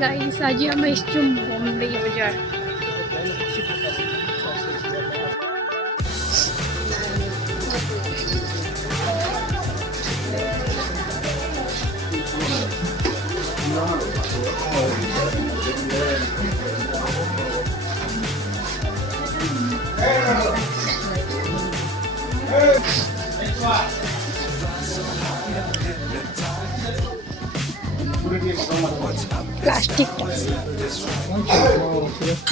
Guys आज हम एसचु बॉम्बे बाजार प्लास्टिक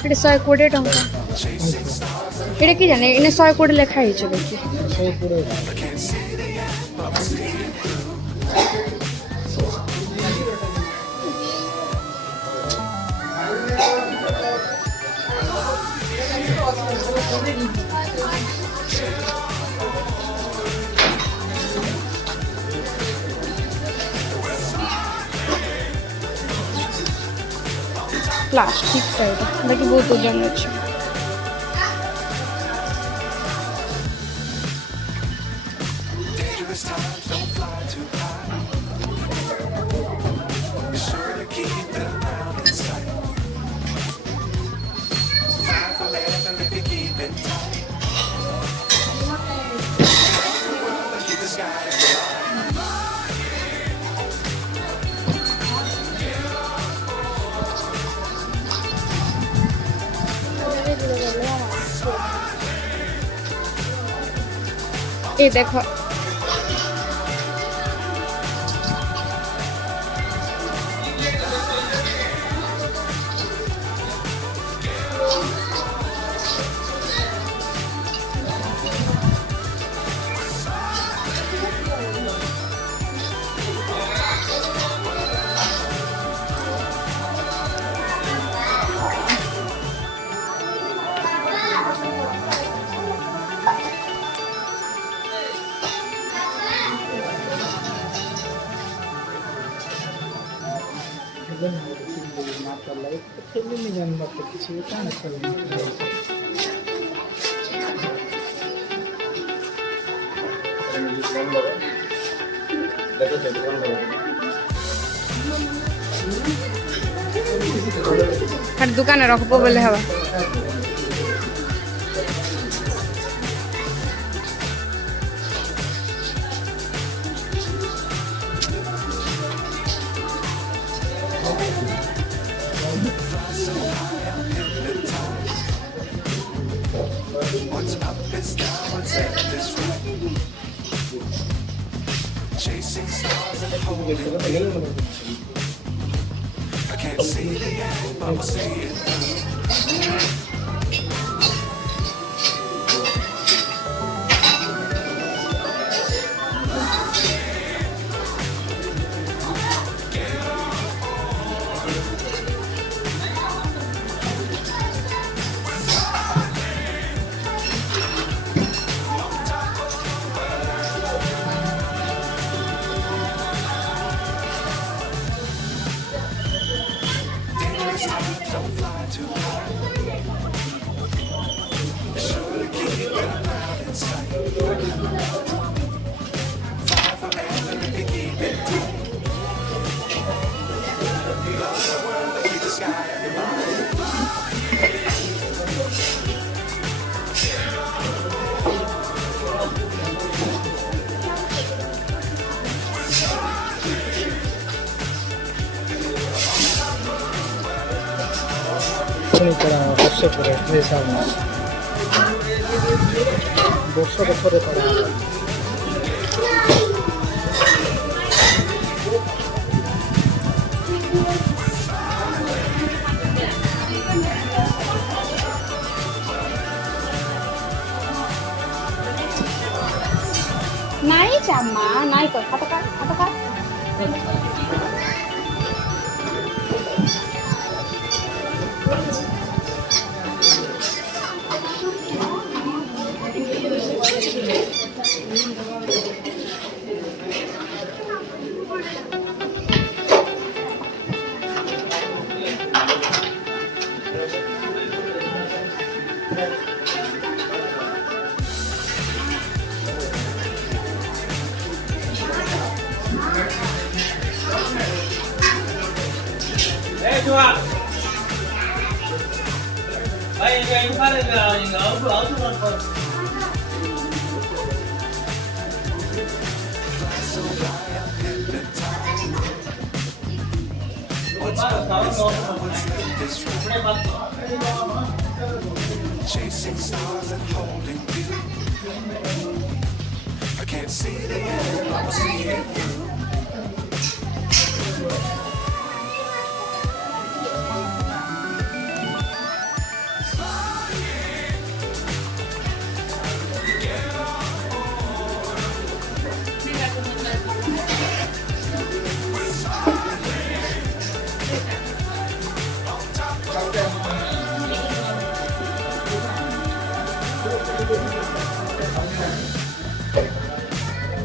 ये 120 टंका এটা কি জানে এনে 100 কোটি লেখা হয়েছে দেখি প্লাস্টিকটা এটা দেখি বহুত ওজন আছে ये देखो दुकान रखबो बोले हवा para ବର୍ଷେ ପରେ ହିସାବ ବର୍ଷକ ପରେ para ନାଇଁ ଚାମା ନାଇଁ କର ହାତ କାଟ Chasing stars and holding you. I can't see the end, I'm seeing it through.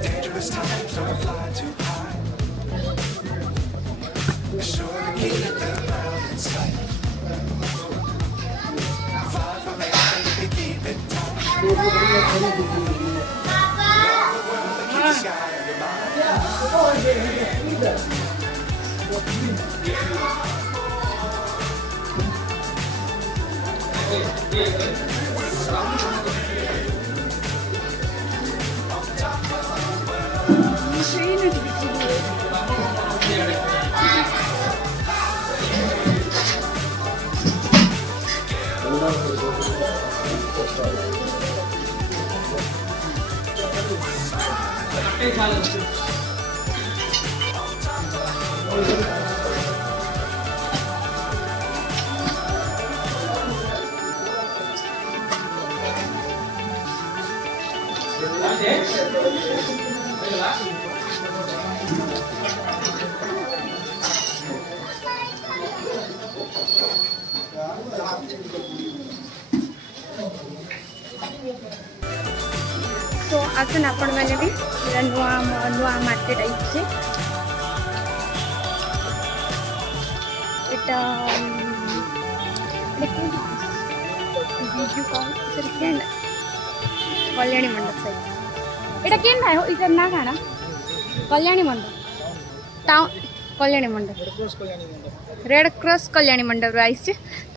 Dangerous times, don't fly too high. Be sure to keep the ground in sight. Fly for me, baby, keep it tight. Know the world, keep the sky in your mind. तो आसन आपण मैंने भी नुआ नुआ market I এটা कल्याणी मंडप side এটা केन है इधर ना खाना कल्याणी मंडप टाउन कल्याणी मंडप रेड क्रॉस कल्याणी मंडप रेड क्रॉस कल्याणी मंडप आई